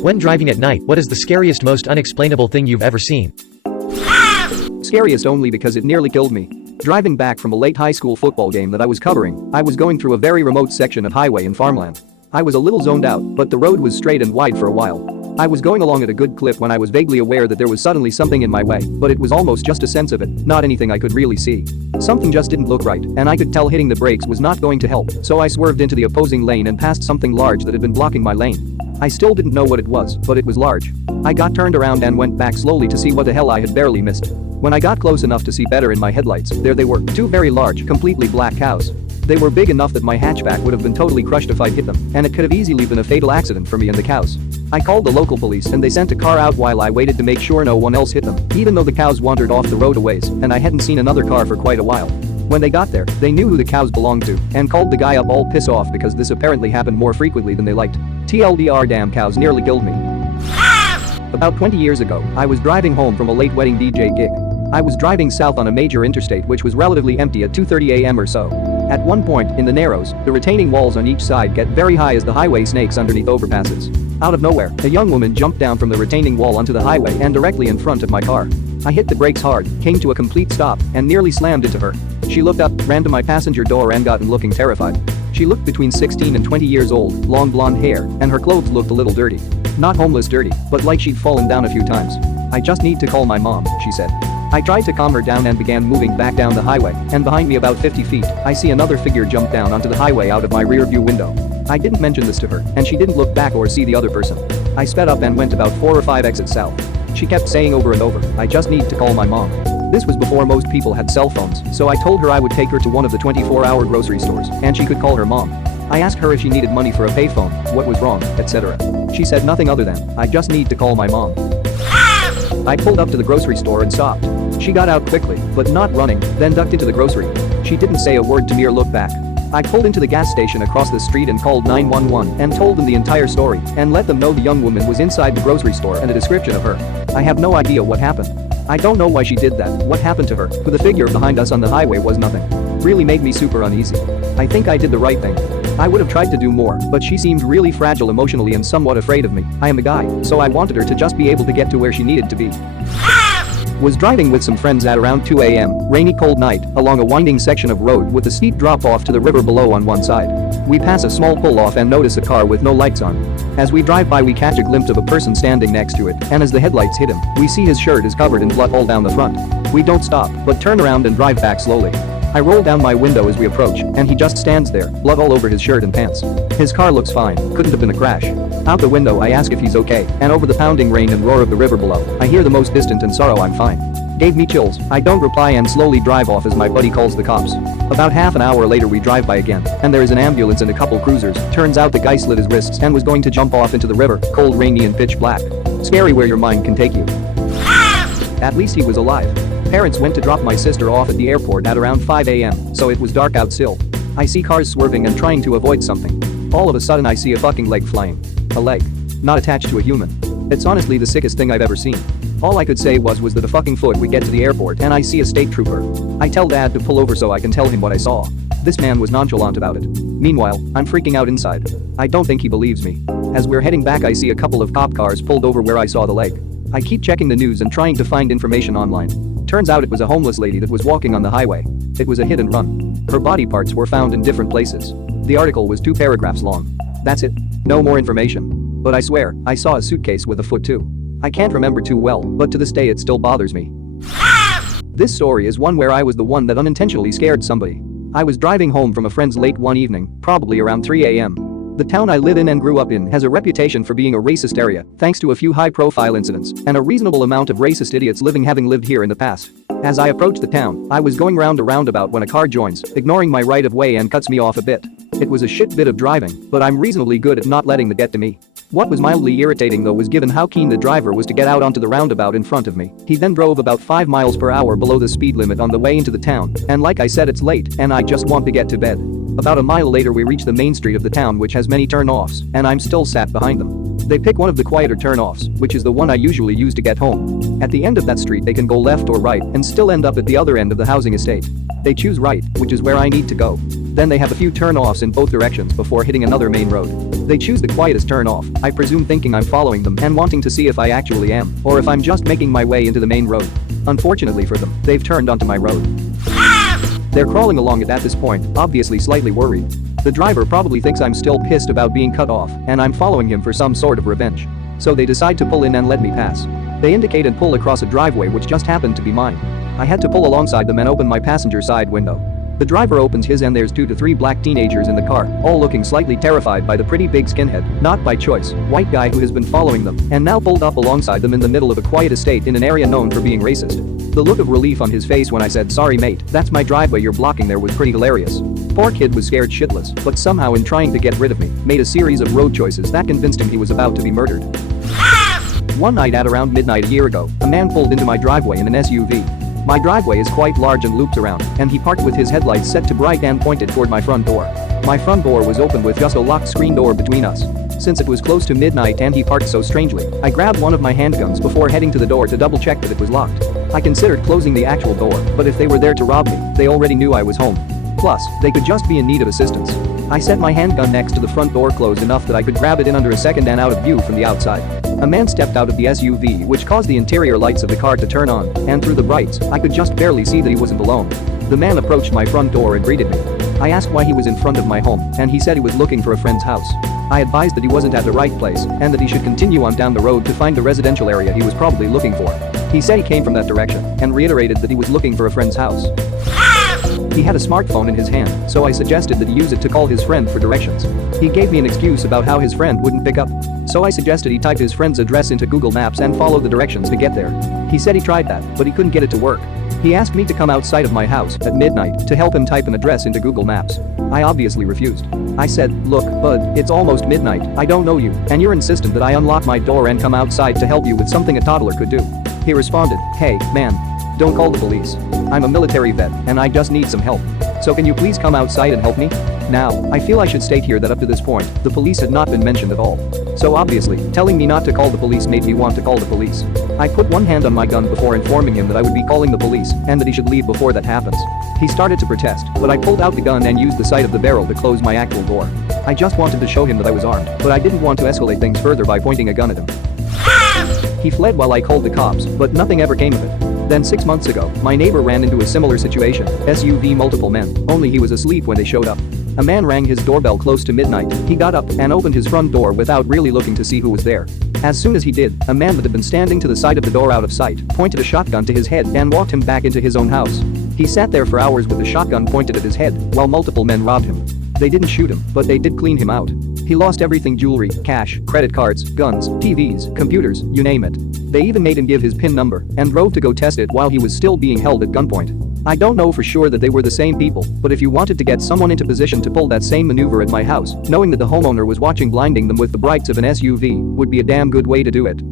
When driving at night, what is the scariest, most unexplainable thing you've ever seen? Scariest only because it nearly killed me. Driving back from a late high school football game that I was covering, I was going through a very remote section of highway and farmland. I was a little zoned out, but the road was straight and wide for a while. I was going along at a good clip when I was vaguely aware that there was suddenly something in my way, but it was almost just a sense of it, not anything I could really see. Something just didn't look right, and I could tell hitting the brakes was not going to help, so I swerved into the opposing lane and passed something large that had been blocking my lane. I still didn't know what it was, but it was large. I got turned around and went back slowly to see what the hell I had barely missed. When I got close enough to see better in my headlights, there they were, two very large, completely black cows. They were big enough that my hatchback would have been totally crushed if I'd hit them, and it could have easily been a fatal accident for me and the cows. I called the local police and they sent a car out while I waited to make sure no one else hit them, even though the cows wandered off the road a ways and I hadn't seen another car for quite a while. When they got there, they knew who the cows belonged to and called the guy up all piss off because this apparently happened more frequently than they liked. TLDR, damn cows nearly killed me. About 20 years ago, I was driving home from a late wedding DJ gig. I was driving south on a major interstate which was relatively empty at 2:30 a.m. or so. At one point, in the narrows, the retaining walls on each side get very high as the highway snakes underneath overpasses. Out of nowhere, a young woman jumped down from the retaining wall onto the highway and directly in front of my car. I hit the brakes hard, came to a complete stop, and nearly slammed into her. She looked up, ran to my passenger door and got in looking terrified. She looked between 16 and 20 years old, long blonde hair, and her clothes looked a little dirty. Not homeless dirty, but like she'd fallen down a few times. "I just need to call my mom," she said. I tried to calm her down and began moving back down the highway, and behind me about 50 feet, I see another figure jump down onto the highway out of my rear view window. I didn't mention this to her, and she didn't look back or see the other person. I sped up and went about 4 or 5 exits south. She kept saying over and over, "I just need to call my mom." This was before most people had cell phones, so I told her I would take her to one of the 24-hour grocery stores, and she could call her mom. I asked her if she needed money for a payphone, what was wrong, etc. She said nothing other than, "I just need to call my mom." I pulled up to the grocery store and stopped. She got out quickly, but not running, then ducked into the grocery. She didn't say a word to me or look back. I pulled into the gas station across the street and called 911 and told them the entire story and let them know the young woman was inside the grocery store and a description of her. I have no idea what happened. I don't know why she did that, what happened to her, but the figure behind us on the highway was nothing. Really made me super uneasy. I think I did the right thing. I would have tried to do more, but she seemed really fragile emotionally and somewhat afraid of me. I am a guy, so I wanted her to just be able to get to where she needed to be. Was driving with some friends at around 2 a.m., rainy cold night, along a winding section of road with a steep drop off to the river below on one side. We pass a small pull-off and notice a car with no lights on. As we drive by we catch a glimpse of a person standing next to it, and as the headlights hit him, we see his shirt is covered in blood all down the front. We don't stop, but turn around and drive back slowly. I roll down my window as we approach, and he just stands there, blood all over his shirt and pants. His car looks fine, couldn't have been a crash. Out the window I ask if he's okay, and over the pounding rain and roar of the river below, I hear the most distant and sorrow "I'm fine." Gave me chills. I don't reply and slowly drive off as my buddy calls the cops. About half an hour later we drive by again, and there is an ambulance and a couple cruisers. Turns out the guy slit his wrists and was going to jump off into the river, cold, rainy and pitch black. Scary where your mind can take you. At least he was alive. Parents went to drop my sister off at the airport at around 5 a.m., so it was dark out still. I see cars swerving and trying to avoid something. All of a sudden I see a fucking leg flying. A leg. Not attached to a human. It's honestly the sickest thing I've ever seen. All I could say was that a fucking foot we get to the airport and I see a state trooper. I tell dad to pull over so I can tell him what I saw. This man was nonchalant about it. Meanwhile, I'm freaking out inside. I don't think he believes me. As we're heading back I see a couple of cop cars pulled over where I saw the leg. I keep checking the news and trying to find information online. Turns out it was a homeless lady that was walking on the highway. It was a hit and run. Her body parts were found in different places. The article was 2 paragraphs long. That's it. No more information. But I swear, I saw a suitcase with a foot too. I can't remember too well, but to this day it still bothers me. This story is one where I was the one that unintentionally scared somebody. I was driving home from a friend's late one evening, probably around 3 a.m. The town I live in and grew up in has a reputation for being a racist area, thanks to a few high-profile incidents and a reasonable amount of racist idiots having lived here in the past. As I approached the town, I was going round a roundabout when a car joins, ignoring my right of way and cuts me off a bit. It was a shit bit of driving, but I'm reasonably good at not letting that get to me. What was mildly irritating though was given how keen the driver was to get out onto the roundabout in front of me. He then drove about 5 miles per hour below the speed limit on the way into the town, and like I said it's late and I just want to get to bed. About a mile later we reach the main street of the town which has many turn-offs, and I'm still sat behind them. They pick one of the quieter turn-offs, which is the one I usually use to get home. At the end of that street they can go left or right and still end up at the other end of the housing estate. They choose right, which is where I need to go. Then they have a few turn-offs in both directions before hitting another main road. They choose the quietest turn-off, I presume thinking I'm following them and wanting to see if I actually am, or if I'm just making my way into the main road. Unfortunately for them, they've turned onto my road. They're crawling along it at this point, obviously slightly worried. The driver probably thinks I'm still pissed about being cut off and I'm following him for some sort of revenge. So they decide to pull in and let me pass. They indicate and pull across a driveway which just happened to be mine. I had to pull alongside them and open my passenger side window. The driver opens his and there's 2 to 3 black teenagers in the car, all looking slightly terrified by the pretty big skinhead, not by choice, white guy who has been following them and now pulled up alongside them in the middle of a quiet estate in an area known for being racist. The look of relief on his face when I said, "Sorry mate, that's my driveway you're blocking there," was pretty hilarious. Poor kid was scared shitless, but somehow in trying to get rid of me, made a series of road choices that convinced him he was about to be murdered. One night at around midnight a year ago, a man pulled into my driveway in an SUV. My driveway is quite large and loops around, and he parked with his headlights set to bright and pointed toward my front door. My front door was open with just a locked screen door between us. Since it was close to midnight and he parked so strangely, I grabbed one of my handguns before heading to the door to double check that it was locked. I considered closing the actual door, but if they were there to rob me, they already knew I was home. Plus, they could just be in need of assistance. I set my handgun next to the front door closed enough that I could grab it in under a second and out of view from the outside. A man stepped out of the SUV, which caused the interior lights of the car to turn on, and through the brights, I could just barely see that he wasn't alone. The man approached my front door and greeted me. I asked why he was in front of my home, and he said he was looking for a friend's house. I advised that he wasn't at the right place, and that he should continue on down the road to find the residential area he was probably looking for. He said he came from that direction, and reiterated that he was looking for a friend's house. He had a smartphone in his hand, so I suggested that he use it to call his friend for directions. He gave me an excuse about how his friend wouldn't pick up. So I suggested he type his friend's address into Google Maps and follow the directions to get there. He said he tried that, but he couldn't get it to work. He asked me to come outside of my house at midnight to help him type an address into Google Maps. I obviously refused. I said, "Look, bud, it's almost midnight, I don't know you, and you're insistent that I unlock my door and come outside to help you with something a toddler could do." He responded, "Hey, man. Don't call the police. I'm a military vet, and I just need some help. So can you please come outside and help me?" Now, I feel I should state here that up to this point, the police had not been mentioned at all. So obviously, telling me not to call the police made me want to call the police. I put one hand on my gun before informing him that I would be calling the police and that he should leave before that happens. He started to protest, but I pulled out the gun and used the sight of the barrel to close my actual door. I just wanted to show him that I was armed, but I didn't want to escalate things further by pointing a gun at him. He fled while I called the cops, but nothing ever came of it. Then 6 months ago, my neighbor ran into a similar situation, SUV multiple men, only he was asleep when they showed up. A man rang his doorbell close to midnight. He got up and opened his front door without really looking to see who was there. As soon as he did, a man that had been standing to the side of the door out of sight pointed a shotgun to his head and walked him back into his own house. He sat there for hours with the shotgun pointed at his head while multiple men robbed him. They didn't shoot him, but they did clean him out. He lost everything: jewelry, cash, credit cards, guns, TVs, computers, you name it. They even made him give his PIN number and drove to go test it while he was still being held at gunpoint. I don't know for sure that they were the same people, but if you wanted to get someone into position to pull that same maneuver at my house, knowing that the homeowner was watching blinding them with the brights of an SUV would be a damn good way to do it.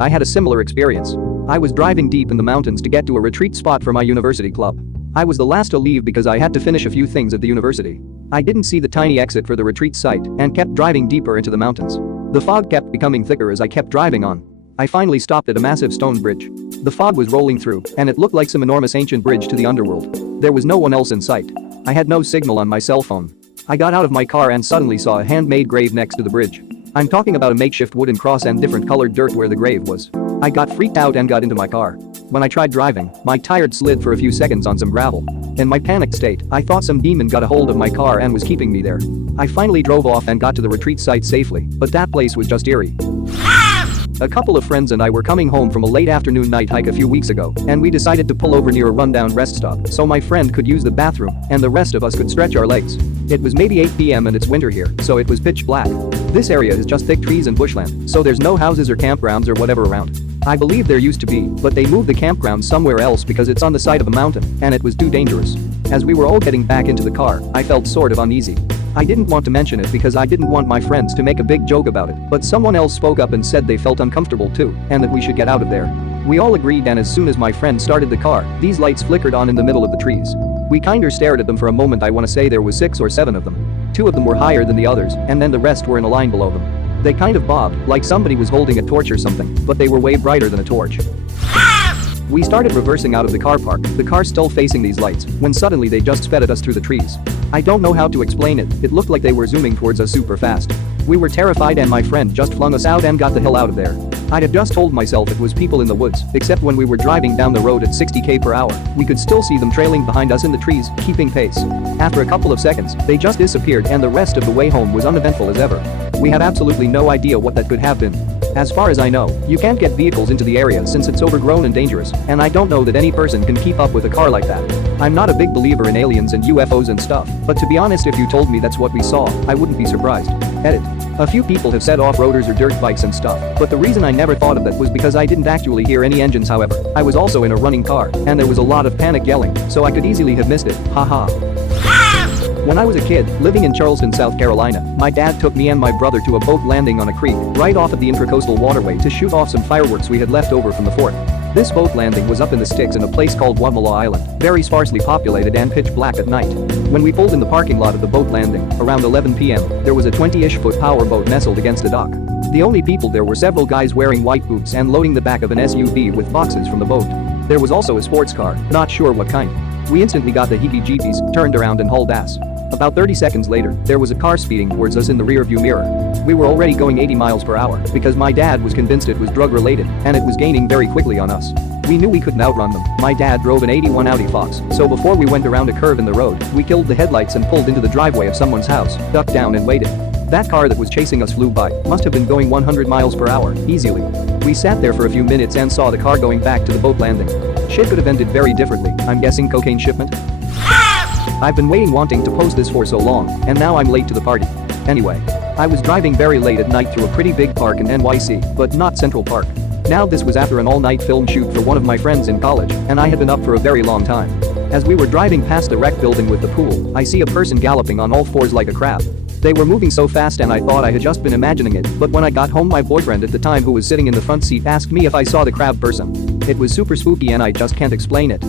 I had a similar experience. I was driving deep in the mountains to get to a retreat spot for my university club. I was the last to leave because I had to finish a few things at the university. I didn't see the tiny exit for the retreat site and kept driving deeper into the mountains. The fog kept becoming thicker as I kept driving on. I finally stopped at a massive stone bridge. The fog was rolling through, and it looked like some enormous ancient bridge to the underworld. There was no one else in sight. I had no signal on my cell phone. I got out of my car and suddenly saw a handmade grave next to the bridge. I'm talking about a makeshift wooden cross and different colored dirt where the grave was. I got freaked out and got into my car. When I tried driving, my tire slid for a few seconds on some gravel. In my panicked state, I thought some demon got a hold of my car and was keeping me there. I finally drove off and got to the retreat site safely, but that place was just eerie. A couple of friends and I were coming home from a late afternoon night hike a few weeks ago, and we decided to pull over near a rundown rest stop so my friend could use the bathroom and the rest of us could stretch our legs. It was maybe 8 p.m. and it's winter here, so it was pitch black. This area is just thick trees and bushland, so there's no houses or campgrounds or whatever around. I believe there used to be, but they moved the campground somewhere else because it's on the side of a mountain and it was too dangerous. As we were all getting back into the car, I felt sort of uneasy. I didn't want to mention it because I didn't want my friends to make a big joke about it, but someone else spoke up and said they felt uncomfortable too and that we should get out of there. We all agreed, and as soon as my friend started the car, these lights flickered on in the middle of the trees. We kinda stared at them for a moment. I wanna say there was 6 or 7 of them. 2 of them were higher than the others, and then the rest were in a line below them. They kind of bobbed, like somebody was holding a torch or something, but they were way brighter than a torch. We started reversing out of the car park, the car still facing these lights, when suddenly they just sped at us through the trees. I don't know how to explain it, it looked like they were zooming towards us super fast. We were terrified and my friend just flung us out and got the hell out of there. I had just told myself it was people in the woods, except when we were driving down the road at 60 km/h, we could still see them trailing behind us in the trees, keeping pace. After a couple of seconds, they just disappeared and the rest of the way home was uneventful as ever. We had absolutely no idea what that could have been. As far as I know, you can't get vehicles into the area since it's overgrown and dangerous, and I don't know that any person can keep up with a car like that. I'm not a big believer in aliens and UFOs and stuff, but to be honest, if you told me that's what we saw, I wouldn't be surprised. Edit. A few people have said off-roaders or dirt bikes and stuff, but the reason I never thought of that was because I didn't actually hear any engines. However, I was also in a running car, and there was a lot of panic yelling, so I could easily have missed it, haha. When I was a kid, living in Charleston, South Carolina, my dad took me and my brother to a boat landing on a creek right off of the Intracoastal Waterway to shoot off some fireworks we had left over from the 4th. This boat landing was up in the sticks in a place called Wamala Island, very sparsely populated and pitch black at night. When we pulled in the parking lot of the boat landing, around 11 p.m., there was a 20-ish foot powerboat nestled against the dock. The only people there were several guys wearing white boots and loading the back of an SUV with boxes from the boat. There was also a sports car, not sure what kind. We instantly got the heebie-jeebies, turned around and hauled ass. About 30 seconds later, there was a car speeding towards us in the rearview mirror. We were already going 80 miles per hour because my dad was convinced it was drug-related, and it was gaining very quickly on us. We knew we couldn't outrun them. My dad drove an 81 Audi Fox, so before we went around a curve in the road, we killed the headlights and pulled into the driveway of someone's house, ducked down and waited. That car that was chasing us flew by, must have been going 100 miles per hour, easily. We sat there for a few minutes and saw the car going back to the boat landing. Shit could have ended very differently, I'm guessing cocaine shipment? I've been waiting wanting to post this for so long, and now I'm late to the party. Anyway, I was driving very late at night through a pretty big park in NYC, but not Central Park. Now this was after an all-night film shoot for one of my friends in college, and I had been up for a very long time. As we were driving past the rec building with the pool, I see a person galloping on all fours like a crab. They were moving so fast and I thought I had just been imagining it, but when I got home my boyfriend at the time, who was sitting in the front seat, asked me if I saw the crab person. It was super spooky and I just can't explain it.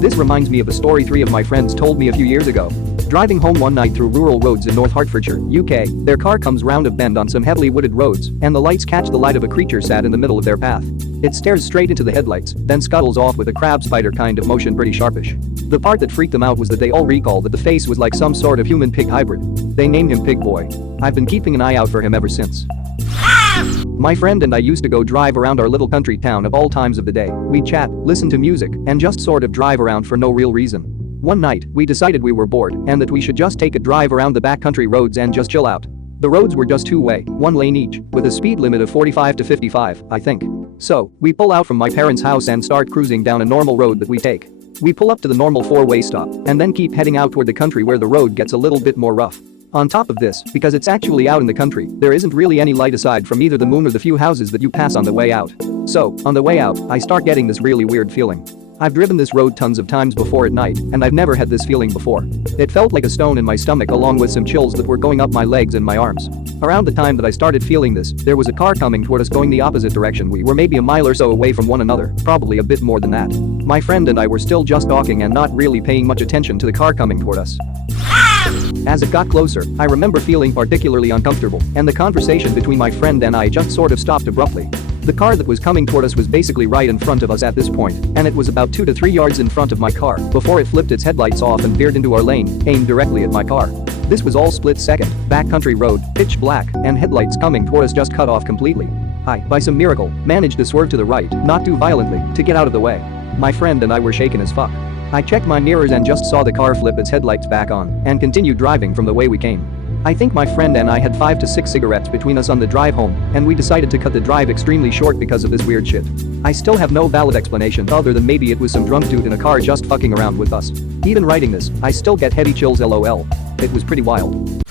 This reminds me of a story 3 of my friends told me a few years ago. Driving home one night through rural roads in North Hertfordshire, UK, their car comes round a bend on some heavily wooded roads, and the lights catch the light of a creature sat in the middle of their path. It stares straight into the headlights, then scuttles off with a crab spider kind of motion, pretty sharpish. The part that freaked them out was that they all recalled that the face was like some sort of human-pig hybrid. They named him Pig Boy. I've been keeping an eye out for him ever since. My friend and I used to go drive around our little country town at all times of the day. We'd chat, listen to music, and just sort of drive around for no real reason. One night, we decided we were bored and that we should just take a drive around the backcountry roads and just chill out. The roads were just two-way, one lane each, with a speed limit of 45 to 55, I think. So, we pull out from my parents' house and start cruising down a normal road that we take. We pull up to the normal four-way stop and then keep heading out toward the country where the road gets a little bit more rough. On top of this, because it's actually out in the country, there isn't really any light aside from either the moon or the few houses that you pass on the way out. So, on the way out, I start getting this really weird feeling. I've driven this road tons of times before at night, and I've never had this feeling before. It felt like a stone in my stomach along with some chills that were going up my legs and my arms. Around the time that I started feeling this, there was a car coming toward us going the opposite direction. We were maybe a mile or so away from one another, probably a bit more than that. My friend and I were still just talking and not really paying much attention to the car coming toward us. As it got closer, I remember feeling particularly uncomfortable, and the conversation between my friend and I just sort of stopped abruptly. The car that was coming toward us was basically right in front of us at this point, and it was about 2 to 3 yards in front of my car before it flipped its headlights off and veered into our lane, aimed directly at my car. This was all split second, backcountry road, pitch black, and headlights coming toward us just cut off completely. I, by some miracle, managed to swerve to the right, not too violently, to get out of the way. My friend and I were shaken as fuck. I checked my mirrors and just saw the car flip its headlights back on and continued driving from the way we came. I think my friend and I had 5 to 6 cigarettes between us on the drive home, and we decided to cut the drive extremely short because of this weird shit. I still have no valid explanation other than maybe it was some drunk dude in a car just fucking around with us. Even writing this, I still get heavy chills, lol. It was pretty wild.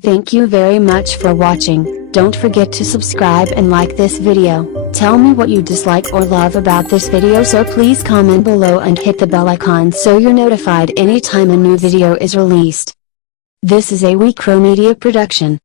Thank you very much for watching. Don't forget to subscribe and like this video. Tell me what you dislike or love about this video, so please comment below and hit the bell icon so you're notified anytime a new video is released. This is a WeCrow Media production.